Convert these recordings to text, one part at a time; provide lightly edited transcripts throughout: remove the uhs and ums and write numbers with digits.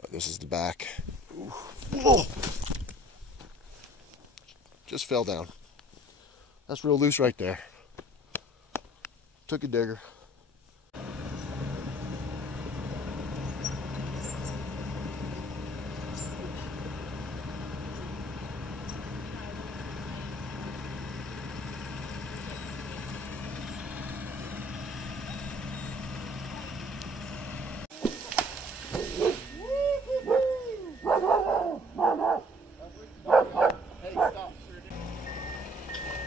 But this is the back. Ooh. Just fell down. That's real loose right there. Took a digger.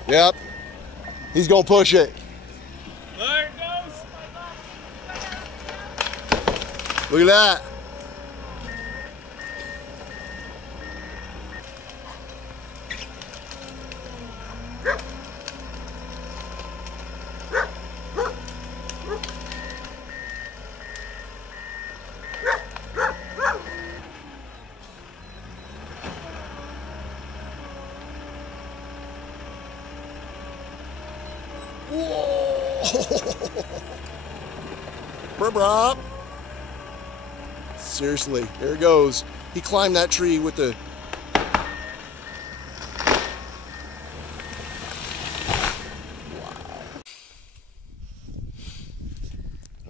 Yep. He's gonna push it. There it goes. Look at that. Whoa! Seriously, there it goes. He climbed that tree with the...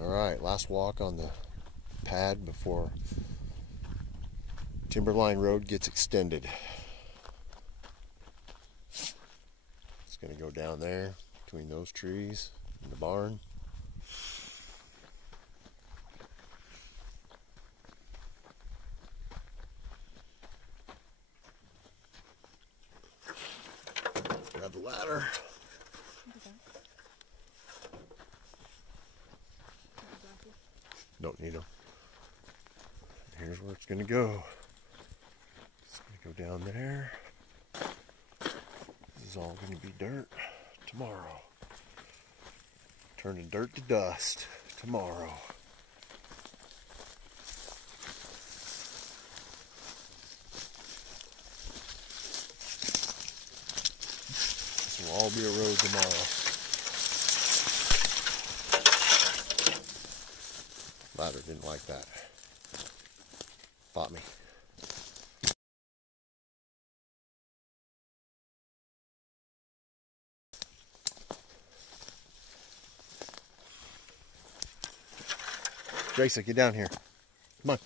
All right, last walk on the pad before Timberline Road gets extended. It's gonna go down there between those trees and the barn. Grab the ladder. Don't need them. Here's where it's gonna go. It's gonna go down there. This is all gonna be dirt tomorrow. Turning dirt to dust tomorrow. This will all be a road tomorrow. Ladder didn't like that. Fought me. Jason, get down here. Come on.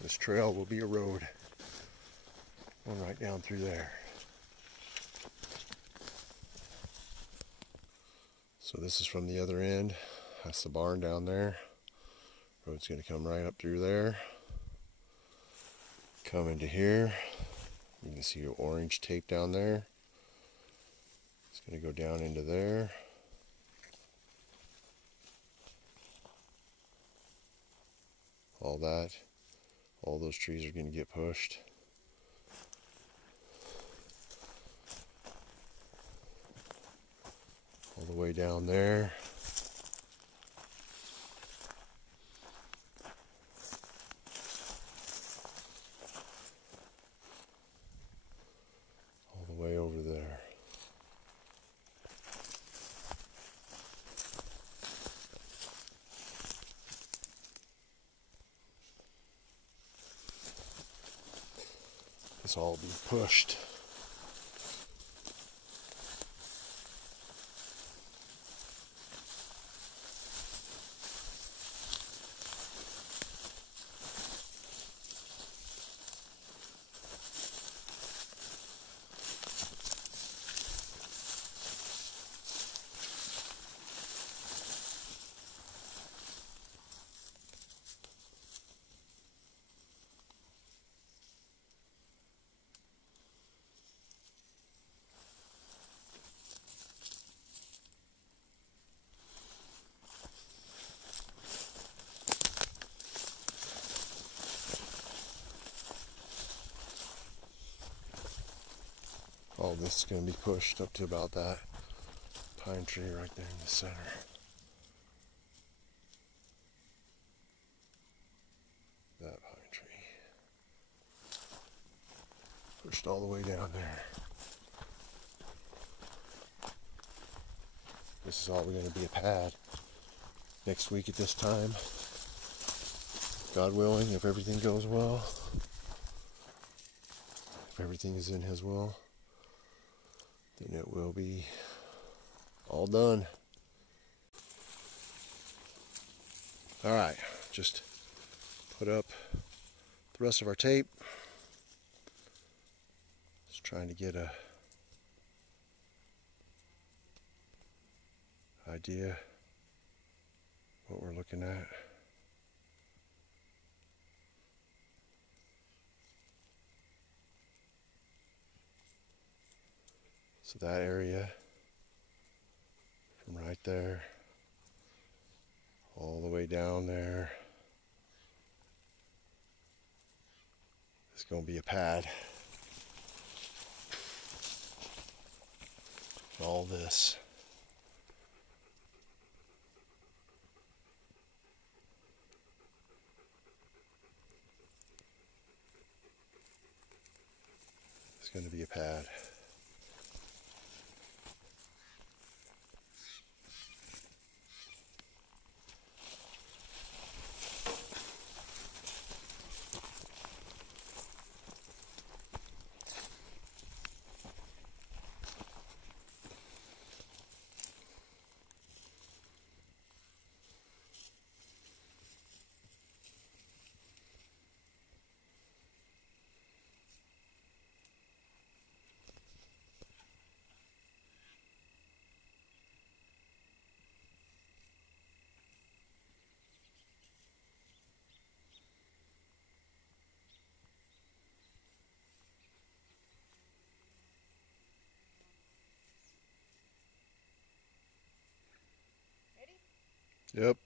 This trail will be a road. Going right down through there. So this is from the other end. That's the barn down there. Road's gonna come right up through there. Come into here. You can see your orange tape down there. It's going to go down into there. All that. All those trees are going to get pushed. All the way down there. All the way over there. This all be pushed. All this is going to be pushed up to about that pine tree right there in the center. That pine tree. Pushed all the way down there. This is all going to be a pad next week at this time, God willing, if everything goes well, if everything is in His will, then it will be all done. Alright, just put up the rest of our tape. Just trying to get a idea what we're looking at. So that area from right there all the way down there is going to be a pad. All this. It's going to be a pad. Yep.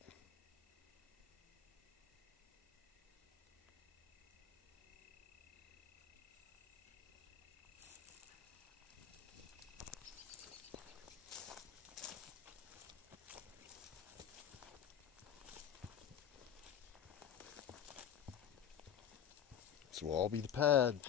This will all be the pad.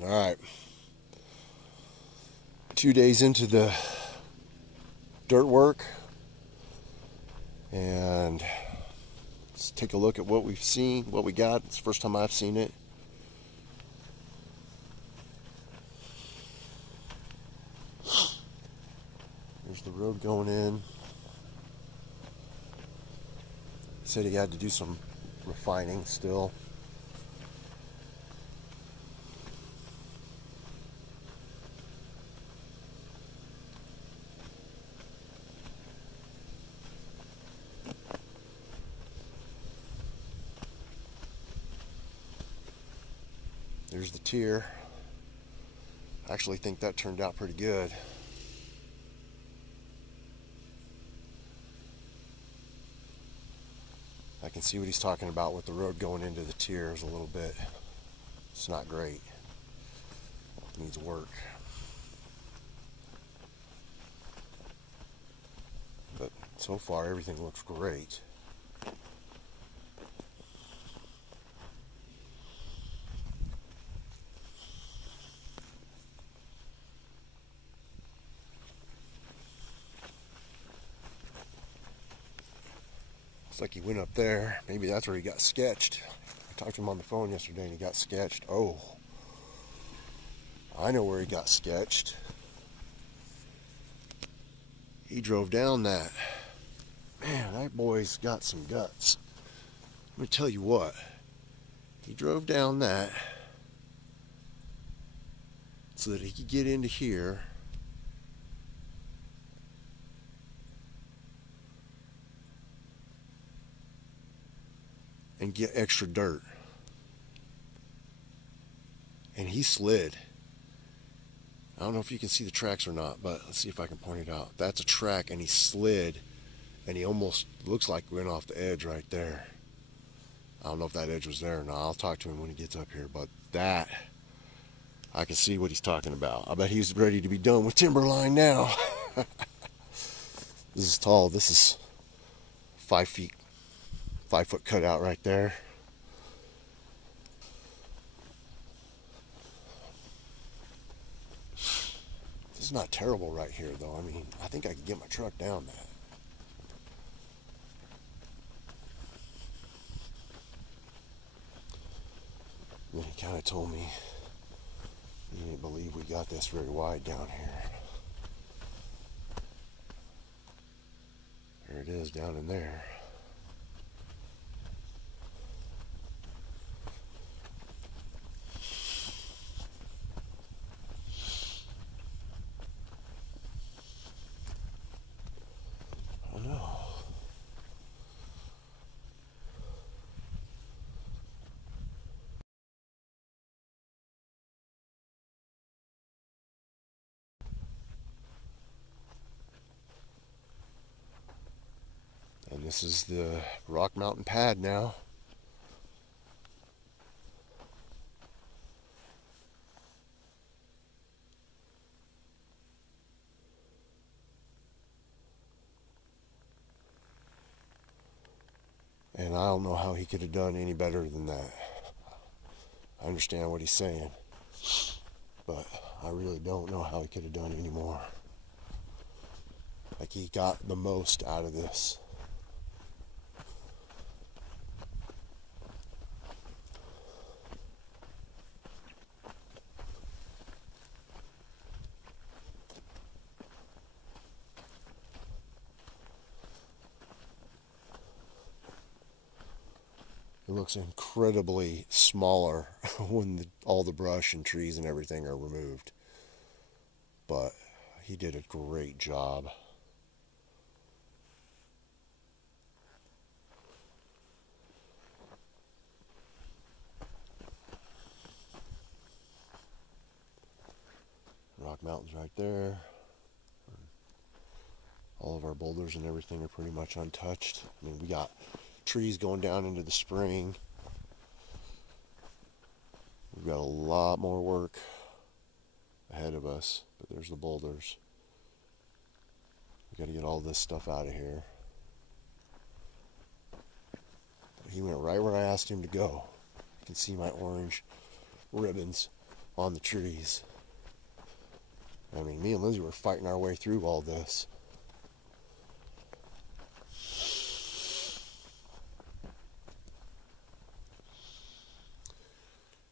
All right. 2 days into the dirt work, and let's take a look at what we've seen, what we got. It's the first time I've seen it. There's the road going in. He said he had to do some refining still. There's the tier. I actually think that turned out pretty good. I can see what he's talking about with the road going into the tiers a little bit. It's not great. It needs work. But so far everything looks great. Looks like he went up there. Maybe that's where he got sketched. I talked to him on the phone yesterday and he got sketched. Oh, I know where he got sketched. He drove down that. Man, that boy's got some guts. Let me tell you what. He drove down that so that he could get into here and get extra dirt. And he slid. I don't know if you can see the tracks or not, but let's see if I can point it out. That's a track, and he slid, and he almost looks like went off the edge right there. I don't know if that edge was there or not. I'll talk to him when he gets up here, but that, I can see what he's talking about. I bet he's ready to be done with Timberline now. This is tall. This is 5 feet, 5 foot cutout right there. This is not terrible right here, though. I mean, I think I could get my truck down that. And then he kind of told me he didn't believe we got this very wide down here. There it is down in there. I don't know. And this is the Rock Mountain pad now. And I don't know how he could have done any better than that. I understand what he's saying, but I really don't know how he could have done any more. Like, he got the most out of this. It looks incredibly smaller when all the brush and trees and everything are removed. But he did a great job. Rock Mountain's right there. All of our boulders and everything are pretty much untouched. I mean, we got trees going down into the spring. We've got a lot more work ahead of us, but there's the boulders. We got to get all this stuff out of here. He went right where I asked him to go. You can see my orange ribbons on the trees. I mean, me and Lindsay were fighting our way through all this.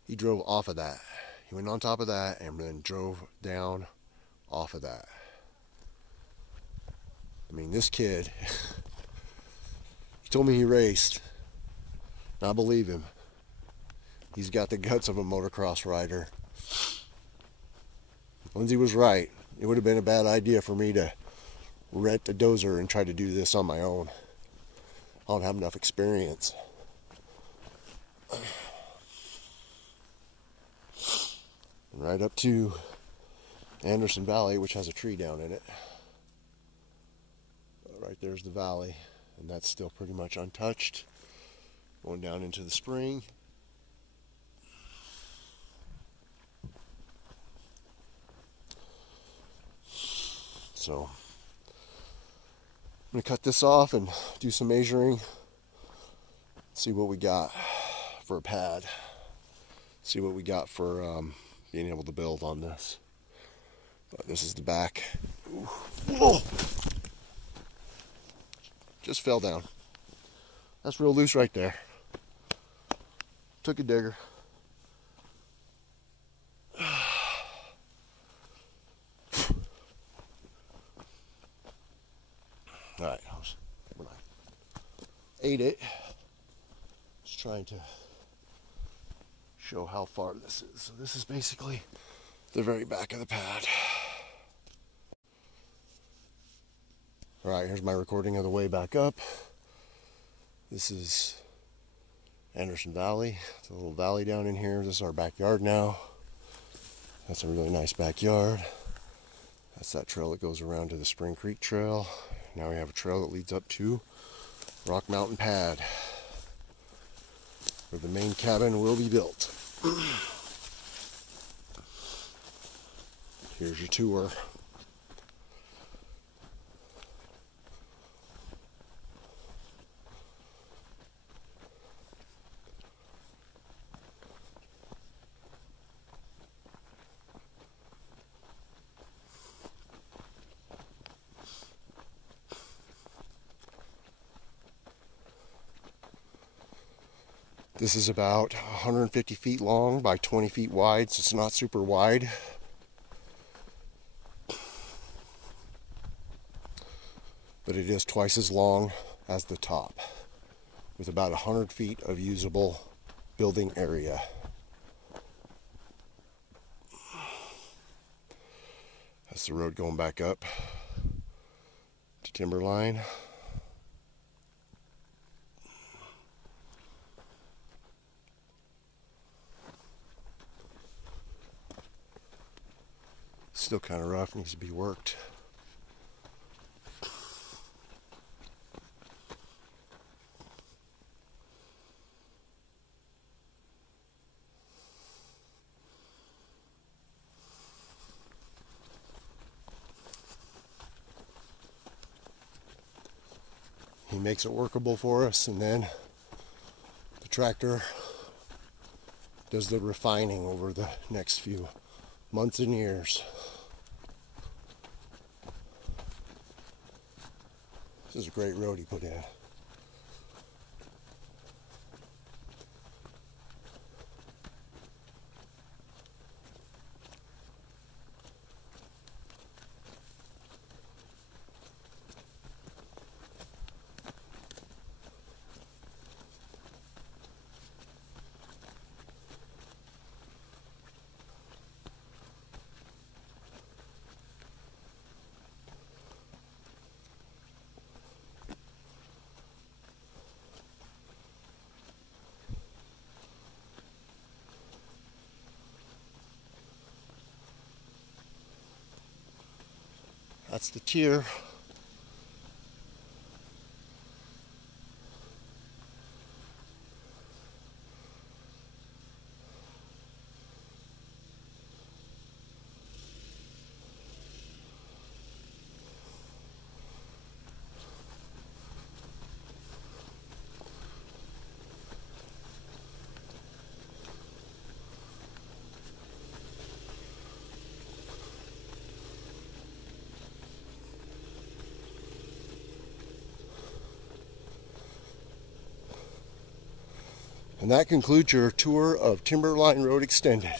He drove off of that. He went on top of that and then drove down off of that. I mean, this kid, he told me he raced. I believe him. He's got the guts of a motocross rider. Lindsay was right. It would have been a bad idea for me to rent a Dozer and try to do this on my own. I don't have enough experience. And right up to Anderson Valley, which has a tree down in it. Right there's the valley, and that's still pretty much untouched. Going down into the spring. So I'm going to cut this off and do some measuring. See what we got for a pad. See what we got for being able to build on this. But this is the back. Ooh. Whoa. Just fell down. That's real loose right there. Took a digger. Alright, when I ate it, just trying to show how far this is. So this is basically the very back of the pad. Alright, here's my recording of the way back up. This is Anderson Valley. It's a little valley down in here. This is our backyard now. That's a really nice backyard. That's that trail that goes around to the Spring Creek Trail. Now we have a trail that leads up to Rock Mountain Pad, where the main cabin will be built. Here's your tour. This is about 150 feet long by 20 feet wide, so it's not super wide. But it is twice as long as the top, with about 100 feet of usable building area. That's the road going back up to Timberline. Still kind of rough, needs to be worked. He makes it workable for us, and then the tractor does the refining over the next few months and years. This is a great road he put in. That's the tier. And that concludes your tour of Timberline Road Extended.